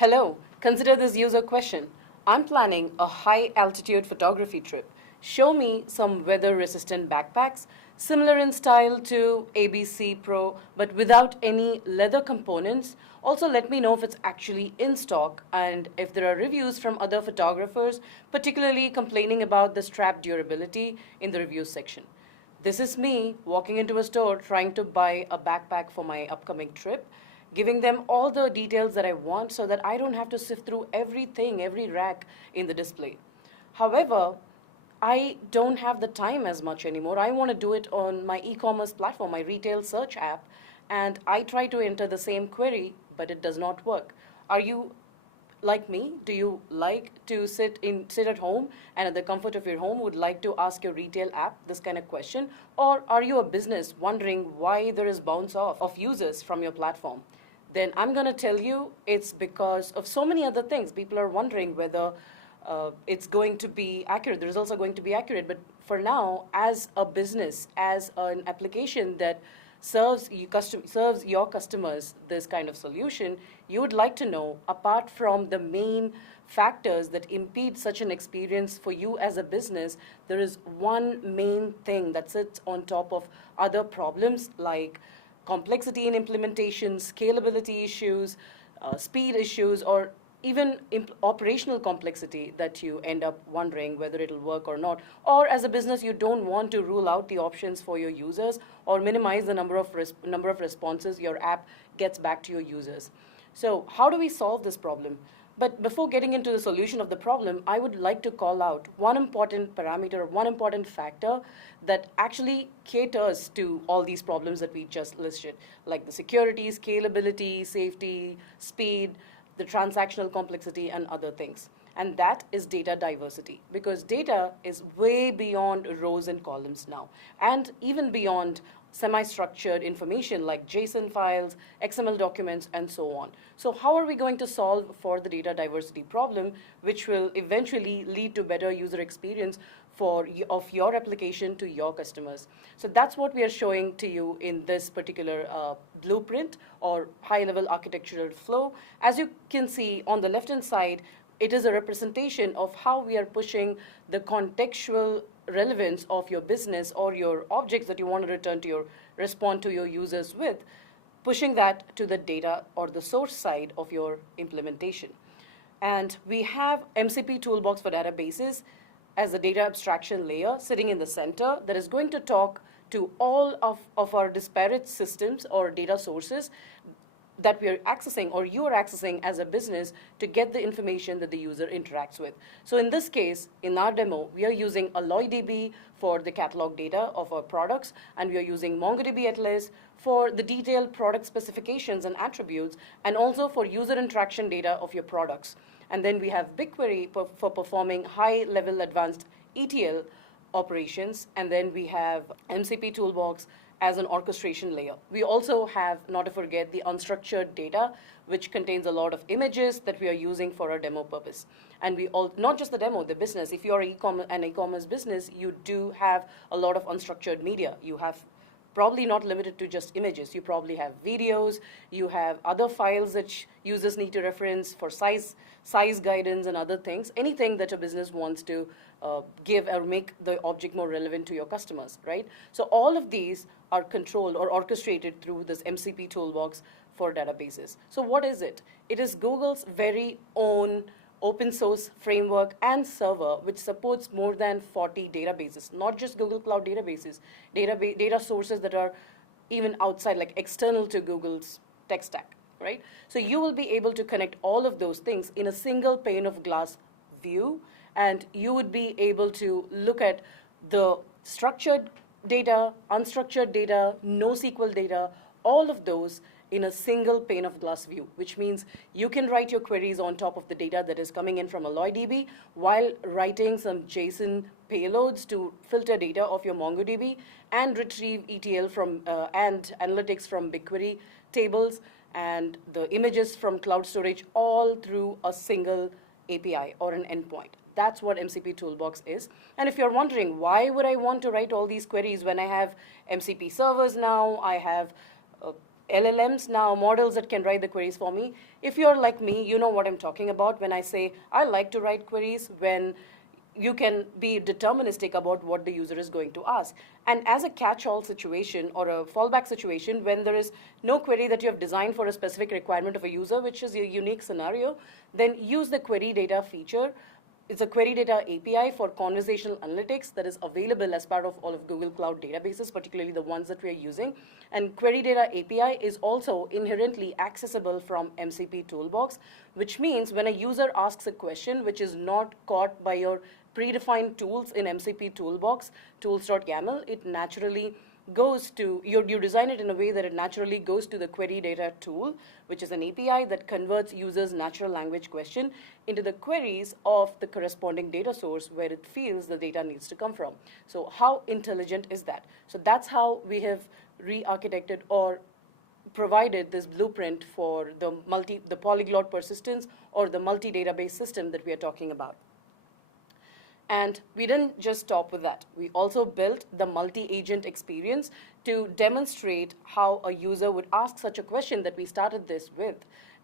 Hello, consider this user question. I'm planning a high altitude photography trip. Show me some weather resistant backpacks, similar in style to ABC Pro, but without any leather components. Also, let me know if it's actually in stock and if there are reviews from other photographers, particularly complaining about the strap durability in the reviews section. This is me walking into a store trying to buy a backpack for my upcoming trip, giving them all the details that I want so that I don't have to sift through everything, every rack in the display. However, I don't have the time as much anymore. I want to do it on my e-commerce platform, my retail search app, and I try to enter the same query, but it does not work. Are you like me? Do you like to sit at home and at the comfort of your home would like to ask your retail app this kind of question? Or are you a business wondering why there is bounce off of users from your platform? Then I'm going to tell you it's because of so many other things. People are wondering whether it's going to be accurate, the results are going to be accurate. But for now, as a business, as an application that serves your customers this kind of solution, you would like to know, apart from the main factors that impede such an experience for you as a business, there is one main thing that sits on top of other problems like complexity in implementation, scalability issues, speed issues, or even operational complexity that you end up wondering whether it'll work or not. Or as a business, you don't want to rule out the options for your users or minimize the number of responses your app gets back to your users. So how do we solve this problem? But before getting into the solution of the problem, I would like to call out one important parameter, one important factor that actually caters to all these problems that we just listed, like the security, scalability, safety, speed, the transactional complexity, and other things. And that is data diversity, because data is way beyond rows and columns now, and even beyond semi-structured information like JSON files, XML documents, and so on. So how are we going to solve for the data diversity problem, which will eventually lead to better user experience of your application to your customers? So that's what we are showing to you in this particular blueprint or high-level architectural flow. As you can see on the left-hand side, it is a representation of how we are pushing the contextual relevance of your business or your objects that you want to respond to your users with, pushing that to the data or the source side of your implementation. And we have MCP Toolbox for databases as the data abstraction layer sitting in the center that is going to talk to all of our disparate systems or data sources that we are accessing or you are accessing as a business to get the information that the user interacts with. So in this case, in our demo, we are using AlloyDB for the catalog data of our products, and we are using MongoDB Atlas for the detailed product specifications and attributes, and also for user interaction data of your products. And then we have BigQuery for performing high-level advanced ETL operations, and then we have MCP Toolbox as an orchestration layer. We also have, not to forget, the unstructured data, which contains a lot of images that we are using for our demo purpose. And not just the demo, the business. If you're an e-commerce business, you do have a lot of unstructured media. You have probably not limited to just images. You probably have videos, you have other files that users need to reference for size guidance and other things, anything that a business wants to give or make the object more relevant to your customers, right? So all of these are controlled or orchestrated through this MCP Toolbox for databases. So what is it? It is Google's very own open source framework and server, which supports more than 40 databases, not just Google Cloud databases, data sources that are even outside, like external to Google's tech stack, right? So you will be able to connect all of those things in a single pane of glass view, and you would be able to look at the structured data, unstructured data, NoSQL data, all of those in a single pane of glass view, which means you can write your queries on top of the data that is coming in from AlloyDB while writing some JSON payloads to filter data of your MongoDB and retrieve ETL from and analytics from BigQuery tables and the images from cloud storage all through a single API or an endpoint. That's what MCP Toolbox is. And if you're wondering, why would I want to write all these queries when I have MCP servers now, I have LLMs now, models that can write the queries for me. If you're like me, you know what I'm talking about when I say I like to write queries, when you can be deterministic about what the user is going to ask. And as a catch-all situation or a fallback situation, when there is no query that you have designed for a specific requirement of a user, which is a unique scenario, then use the query data feature. It's a query data API for conversational analytics that is available as part of all of Google Cloud databases, particularly the ones that we are using. And query data API is also inherently accessible from MCP Toolbox, which means when a user asks a question which is not caught by your predefined tools in MCP Toolbox, tools.yaml, it naturally goes to, you design it in a way that it naturally goes to the query data tool, which is an API that converts users' natural language question into the queries of the corresponding data source where it feels the data needs to come from. So how intelligent is that? So that's how we have re-architected or provided this blueprint for the polyglot persistence or the multi-database system that we are talking about. And we didn't just stop with that. We also built the multi-agent experience to demonstrate how a user would ask such a question that we started this with.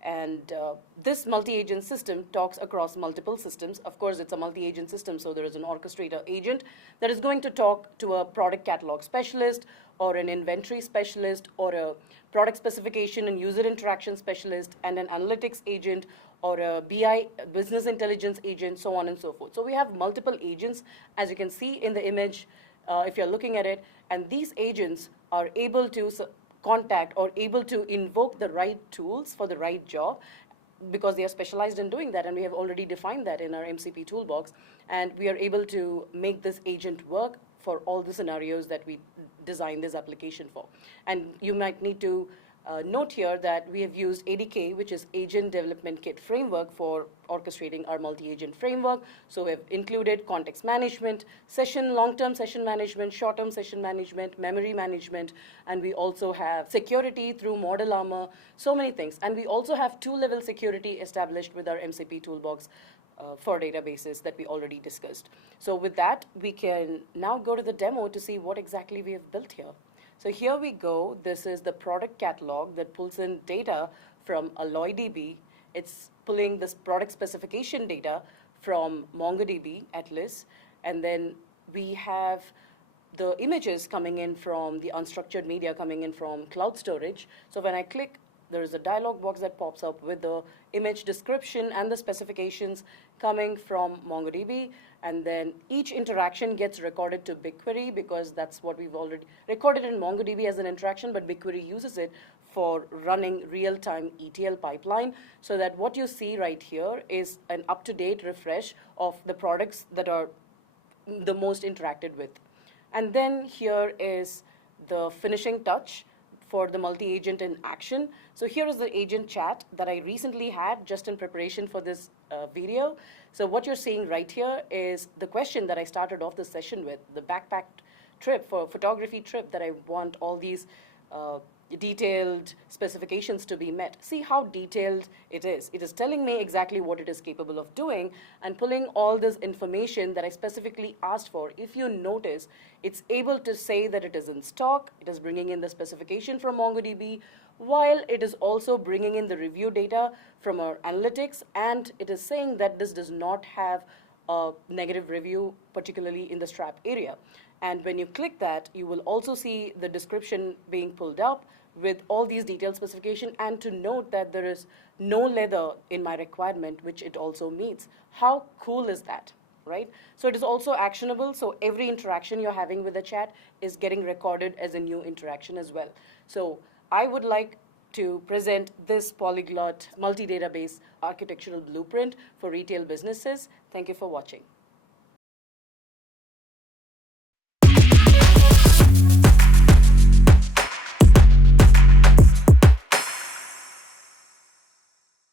And this multi-agent system talks across multiple systems. Of course, it's a multi-agent system, so there is an orchestrator agent that is going to talk to a product catalog specialist or an inventory specialist or a product specification and user interaction specialist and an analytics agent or a BI, business intelligence agent, so on and so forth. So we have multiple agents, as you can see in the image, if you're looking at it, and these agents are able to contact or able to invoke the right tools for the right job because they are specialized in doing that, and we have already defined that in our MCP toolbox, and we are able to make this agent work for all the scenarios that we designed this application for. And you might need to note here that we have used ADK, which is Agent Development Kit Framework, for orchestrating our multi-agent framework. So we've included context management, long-term session management, short-term session management, memory management, and we also have security through Model Armor, so many things. And we also have two-level security established with our MCP Toolbox for databases that we already discussed. So with that, we can now go to the demo to see what exactly we have built here. So here we go. This is the product catalog that pulls in data from AlloyDB. It's pulling this product specification data from MongoDB, Atlas, and then we have the images coming in from the unstructured media coming in from cloud storage. So when I click, there is a dialog box that pops up with the image description and the specifications coming from MongoDB, and then each interaction gets recorded to BigQuery because that's what we've already recorded in MongoDB as an interaction, but BigQuery uses it for running real-time ETL pipeline, so that what you see right here is an up-to-date refresh of the products that are the most interacted with. And then here is the finishing touch for the multi-agent in action. So here is the agent chat that I recently had just in preparation for this video. So what you're seeing right here is the question that I started off the session with, the backpack trip, for photography trip, that I want all these detailed specifications to be met. See how detailed it is. It is telling me exactly what it is capable of doing and pulling all this information that I specifically asked for. If you notice, it's able to say that it is in stock, it is bringing in the specification from MongoDB, while it is also bringing in the review data from our analytics, and it is saying that this does not have a negative review, particularly in the strap area. And when you click that, you will also see the description being pulled up with all these detailed specification, and to note that there is no leather in my requirement, which it also meets. How cool is that, right? So it is also actionable, so every interaction you're having with the chat is getting recorded as a new interaction as well. So I would like to present this polyglot multi-database architectural blueprint for retail businesses. Thank you for watching.